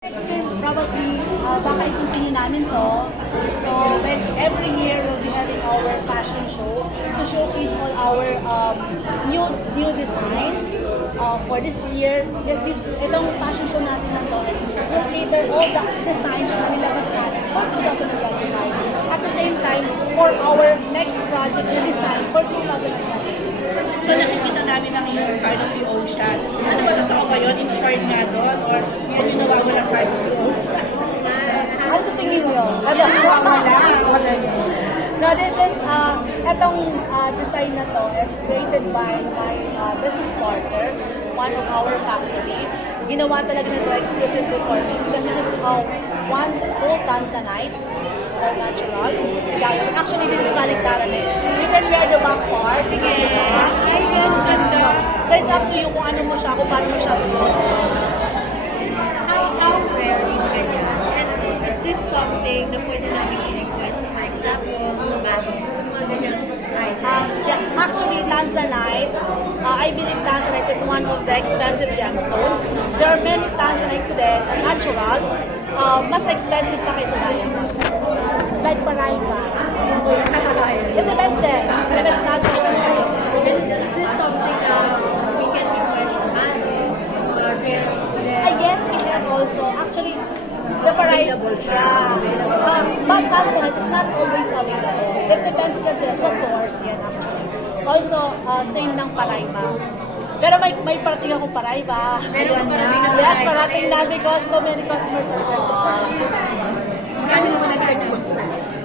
Next year, probably, baka i-continue namin to. So, every year, we'll be having our fashion show to showcase all our new designs for this year. Itong fashion show natin na to is will cater all the designs na nilabas natin for 2025. At the same time, for our next project na design for 2026. So nakikita namin ang iyong Card of the Ocean. Ano ba totoo ba yun? Inspired nga doon? Or yun yung nawawala Card of the Ocean? Ano sa tingin mo yun? No, this is, etong design na to is created by my business partner, one of our factories. Ginawa talaga na to exclusively for me because this is one full tanzanite. It's all natural. Actually, this is baliktaran eh. You can wear the back part. So it's up to you kung ano mo siya, kung paano mo siya susunod. How wearing ganyan? And is this something na pwede namin i-request? For example, sa mga ganyan items? Yeah, actually, tanzanite, I believe tanzanite is one of the expensive gemstones. There are many tanzanites there, natural, mas expensive pa kaysa diamond. Like Paraiba. It depends there. If it's natural. Is this something we can request or I guess we can also. Actually, the Paraiba. But tanzanite is not always available. It depends kasi sa source yan actually. Also, same ng Paraiba. Pero may parating akong Paraiba. Meron ka parating na Yes, Paraiba. parating na because so many customers are requested. Gano'n naman nag-request?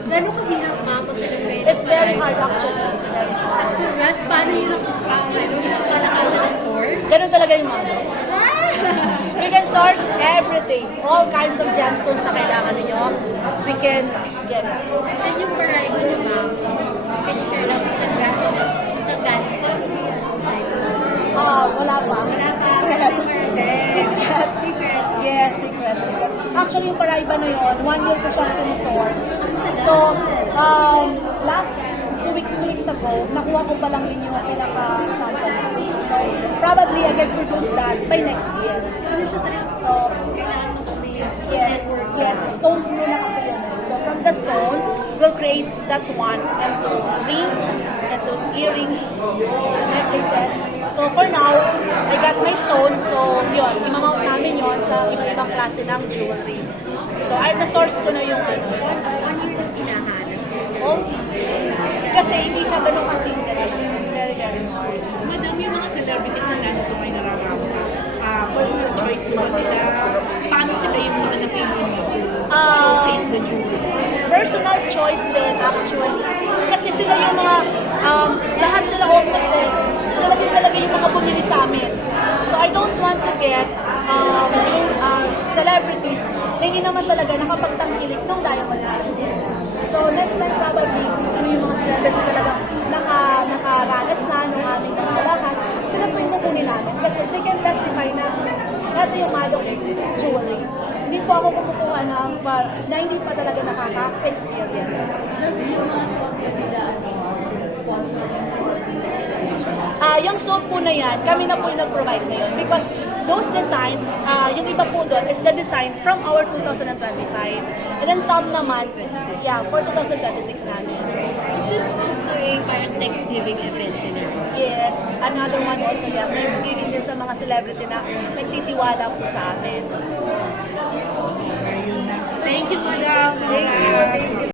Gano'n kahirap mag-celebrate? It's very hard actually. It's very hard. Congrats, paano yun ang kalakasan ng source? Ganun talaga yung model. We can source everything. All kinds of gemstones na kailangan ninyo. We can get it. And yung variety nyo, ma'am, can you share lang isang galing ko? Wala pa. Wala pa. Secret. Secret. Yes, secret. Actually, yung Paraiba na yun, 1 year ko siya sinusource. So, last 2 weeks ago, nakuha ko pa lang din yung pinaka-sample. So, probably I can produce that by next year. So, Kailangan mo kami yes, stones muna kasi yun. So, from the stones, we'll create that one into ring, into earrings, necklaces. So, for now, I got my stones. So, yun, imamount namin yun sa iba-ibang klase ng jewelry. So, na-source ko na yung ano. Ano yung hinahanap? Oh, kasi hindi siya ganun kasimple. It's very, very hard. Madam, yung mga celebrities na nandito kayo nararamdaman, kung yung choice mo ba nila, paano sila yung mga napili mo to showcase the jewelry? Personal choice din actually. Kasi sila yung mga, lahat sila almost din. Sila din talaga yung mga bumili sa amin. So I don't want to get celebrities na hindi naman talaga nakapagtangkilik ng diamond natin. So next time probably, kung sino yung mga celebrity talaga nakaranas na ng aming mga lakas, sila po yung kukunin namin. Kasi they can testify na ito yung Maddox jewelry. Hindi po ako kumukuha na hindi pa talaga nakaka-experience. Yung suit po na yan, kami na po yung nag-provide ngayon. Because those designs, yung iba po doon is the design from our 2025. And then some naman, for 2026 namin. Is this also a parang Thanksgiving event din? Yes, another one also, Thanksgiving din sa mga celebrity na nagtitiwala po sa amin.